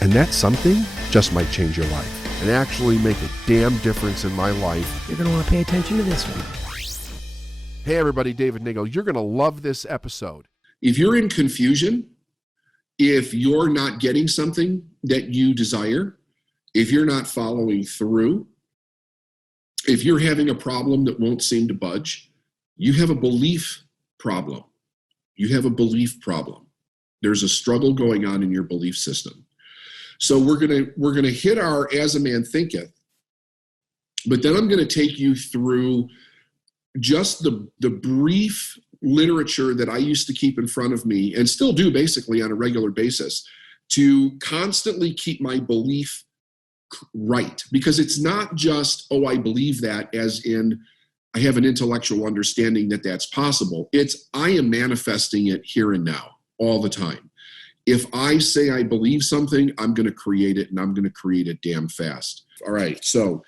And that something just might change your life and actually make a damn difference in my life. You're going to want to pay attention to this one. Hey everybody, David Nagel. You're going to love this episode. If you're in confusion, if you're not getting something that you desire, if you're not following through, if you're having a problem that won't seem to budge, you have a belief problem. You have a belief problem. There's a struggle going on in your belief system. So we're gonna hit our As a Man Thinketh, but then I'm gonna take you through just the brief literature that I used to keep in front of me and still do basically on a regular basis to constantly keep my belief right. Because it's not just, oh, I believe that as in I have an intellectual understanding that that's possible. It's I am manifesting it here and now all the time. If I say I believe something, I'm going to create it, and I'm going to create it damn fast. All right, so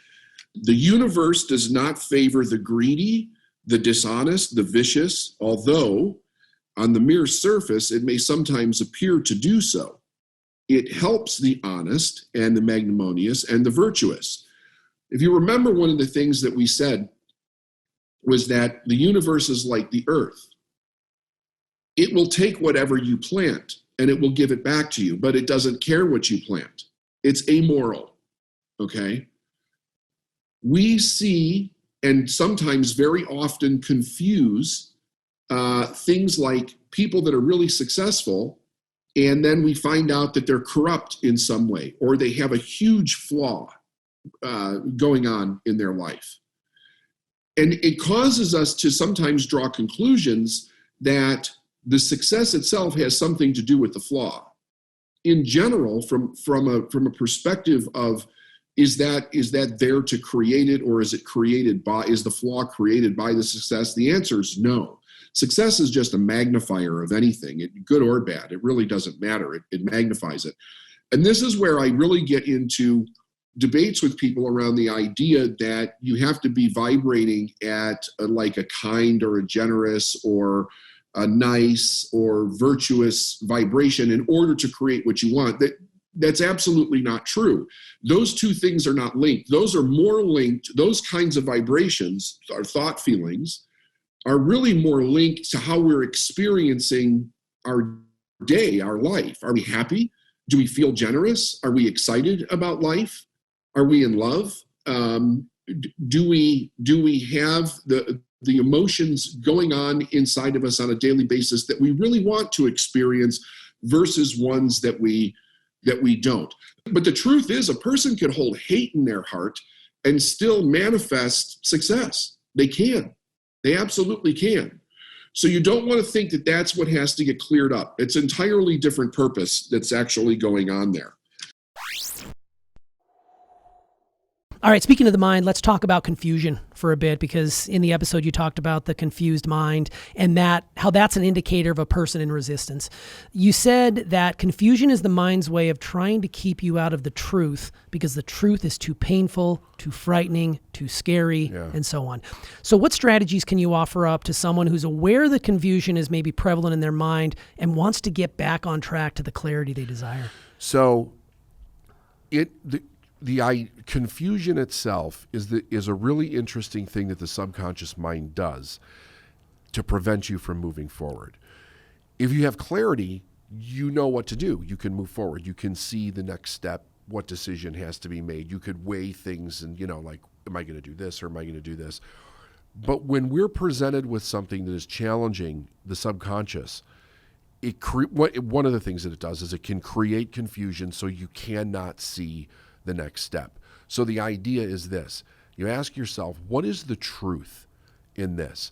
the universe does not favor the greedy, the dishonest, the vicious, although on the mere surface, it may sometimes appear to do so. It helps the honest and the magnanimous and the virtuous. If you remember, one of the things that we said was that the universe is like the earth. It will take whatever you plant and it will give it back to you, but it doesn't care what you plant. It's amoral, okay? We see and sometimes very often confuse things like people that are really successful, and then we find out that they're corrupt in some way, or they have a huge flaw going on in their life. And it causes us to sometimes draw conclusions that the success itself has something to do with the flaw. In general, from a perspective of is that there to create it, or is it created by, is the flaw created by the success? The answer is no. Success is just a magnifier of anything, good or bad. It really doesn't matter. It magnifies it. And this is where I really get into debates with people around the idea that you have to be vibrating at like a kind or a generous or a nice or virtuous vibration in order to create what you want. That's absolutely not true. Those two things are not linked. Those are more linked, those kinds of vibrations, our thought feelings, are really more linked to how we're experiencing our day, our life. Are we happy? Do we feel generous? Are we excited about life? Are we in love? Do we have the emotions going on inside of us on a daily basis that we really want to experience versus ones that we don't? But the truth is, a person can hold hate in their heart and still manifest success. They can. They absolutely can. So you don't want to think that that's what has to get cleared up. It's an entirely different purpose that's actually going on there. All right, speaking of the mind, let's talk about confusion for a bit, because in the episode you talked about the confused mind and how that's an indicator of a person in resistance. You said that confusion is the mind's way of trying to keep you out of the truth because the truth is too painful, too frightening, too scary, and so on. So what strategies can you offer up to someone who's aware that confusion is maybe prevalent in their mind and wants to get back on track to the clarity they desire? So the confusion itself is a really interesting thing that the subconscious mind does to prevent you from moving forward. If you have clarity, you know what to do. You can move forward. You can see the next step, what decision has to be made. You could weigh things and, like, am I going to do this or am I going to do this? But when we're presented with something that is challenging the subconscious, one of the things that it does is it can create confusion so you cannot see the next step. So the idea is this. You ask yourself, what is the truth in this?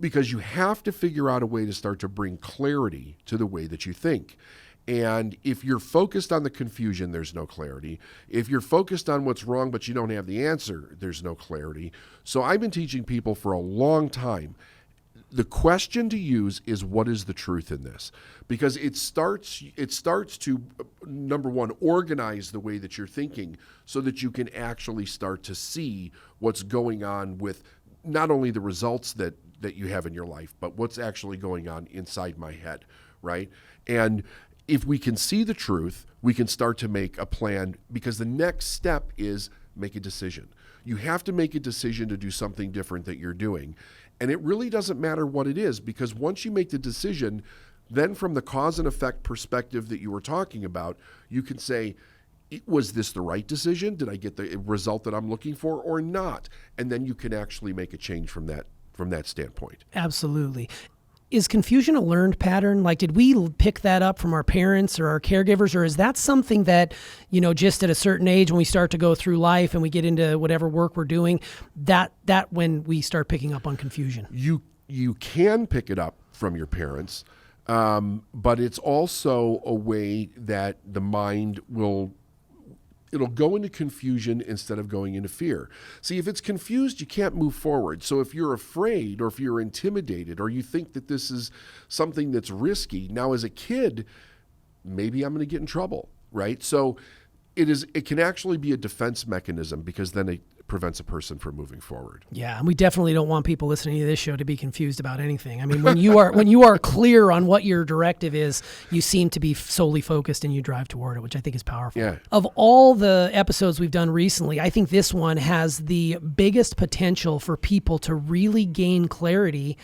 Because you have to figure out a way to start to bring clarity to the way that you think. And if you're focused on the confusion, there's no clarity. If you're focused on what's wrong but you don't have the answer, there's no clarity. So I've been teaching people for a long time. The question to use is, what is the truth in this? Because it starts to, number one, organize the way that you're thinking so that you can actually start to see what's going on with not only the results that you have in your life, but what's actually going on inside my head, right? And if we can see the truth, we can start to make a plan, because the next step is make a decision. You have to make a decision to do something different that you're doing. And it really doesn't matter what it is, because once you make the decision, then from the cause and effect perspective that you were talking about, you can say, was this the right decision? Did I get the result that I'm looking for or not? And then you can actually make a change from that standpoint. Absolutely. Is confusion a learned pattern? Like, did we pick that up from our parents or our caregivers, or is that something that, just at a certain age when we start to go through life and we get into whatever work we're doing, that when we start picking up on confusion? You can pick it up from your parents, but it's also a way that the mind it'll go into confusion instead of going into fear. See, if it's confused, you can't move forward. So if you're afraid, or if you're intimidated, or you think that this is something that's risky, now as a kid, maybe I'm going to get in trouble, right? So it can actually be a defense mechanism, because then it prevents a person from moving forward. Yeah, and we definitely don't want people listening to this show to be confused about anything. I mean, when you are clear on what your directive is, you seem to be solely focused and you drive toward it, which I think is powerful. Yeah. Of all the episodes we've done recently, I think this one has the biggest potential for people to really gain clarity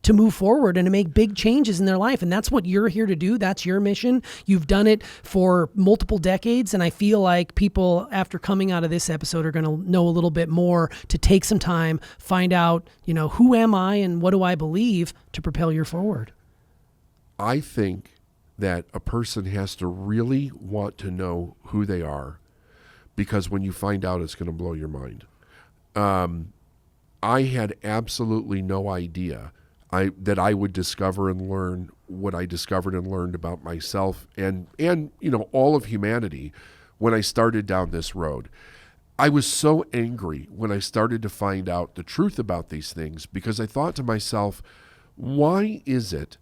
to move forward and to make big changes in their life. And that's what you're here to do. That's your mission. You've done it for multiple decades. And I feel like people, after coming out of this episode, are going to know a little bit more to take some time, find out, who am I and what do I believe to propel you forward. I think that a person has to really want to know who they are, because when you find out, it's going to blow your mind. I had absolutely no idea that I would discover and learn what I discovered and learned about myself and all of humanity when I started down this road. I was so angry when I started to find out the truth about these things, because I thought to myself, why is it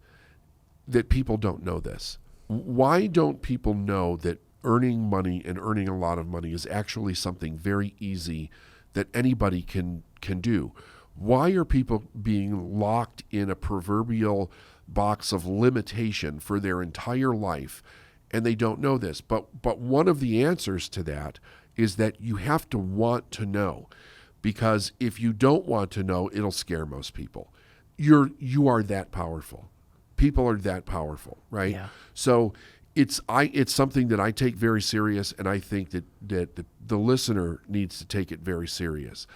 that people don't know this? Why don't people know that earning money and earning a lot of money is actually something very easy that anybody can do? Why are people being locked in a proverbial box of limitation for their entire life, and they don't know this? But one of the answers to that is that you have to want to know, because if you don't want to know, it'll scare most people. You are that powerful. People are that powerful, right? Yeah. So it's something that I take very serious, and I think that the listener needs to take it very serious.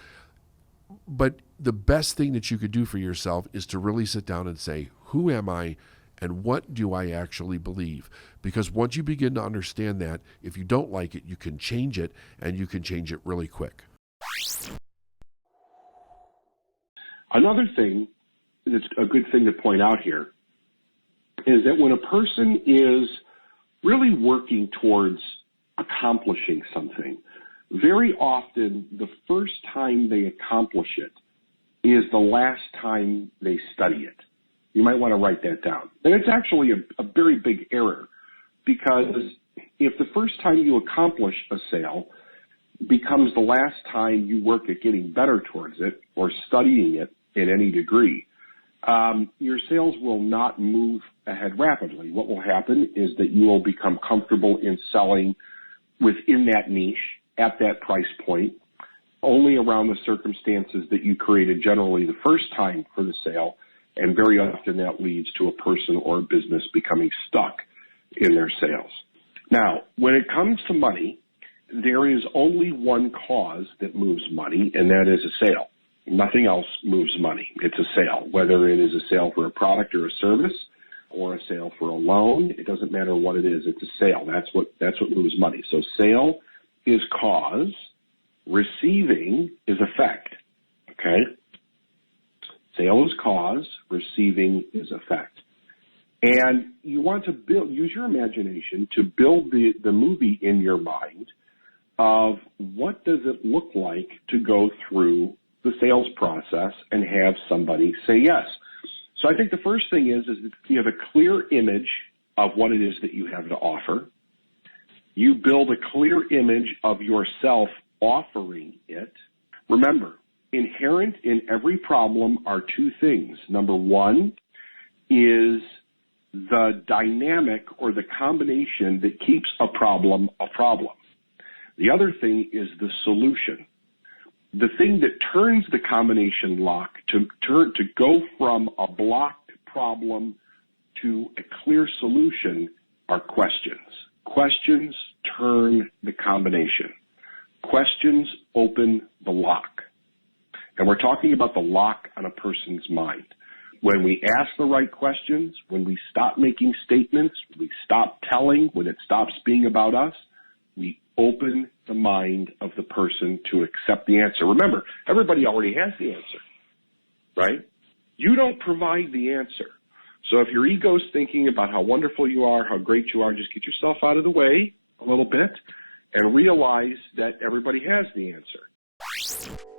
But the best thing that you could do for yourself is to really sit down and say, who am I and what do I actually believe? Because once you begin to understand that, if you don't like it, you can change it, and you can change it really quick. Another thing that's a good thing to point out here is that when a person is really working towards accomplishing something, very often the first time they accomplish it is the last time they study it. You might want to write that down. And it's actually a very big error, because if the first time you accomplish a sale becomes the last time you work at getting better towards it or studying it in any degree, your sales will not move ahead rapidly. What will happen is that you will become comfortable in selling within that niche at that price point, only around the circumstances that you created generally the first time for the sale, and very often that leads to a person or a business becoming stuck in their sales. Now, when it comes to money, there is only one cause that moves money, and that is a sale. Nothing else moves money. It's a sale, whether it is a sale for a product or a service, or a sale for a loan. It doesn't matter what it is. It's a sale. That's what moves money. So sale is cause, receiving is effect. Okay? Sale is cause, receiving is effect. And you want to use your imagination to build the movie in your mind of what does it look like to go through the sales process and have somebody say yes. So I think the first thing is that you have a clear image of what it is that you have to offer. You build a clear image of yourself offering it. Remember, inherent in every problem are two things. Number one is the dynamic or the combination that keeps a problem a problem. The other thing is the solution. The thing that turns the combination lock to go from a blocked problem to a clear solution are questions. Questions turn the combination. Questions open the lock. And we're talking about the lock on a person's mind. When we ask the right questions, when we stop making statements, we stop telling, when it stops being about us, we open the mind of the person to accept the answer. Remember, everybody already has the answer, right? You don't provide the answer. So if your ego's thinking about how wonderful you are, how great you are, just get yourself out of the way a little bit and realize that everybody has the answer.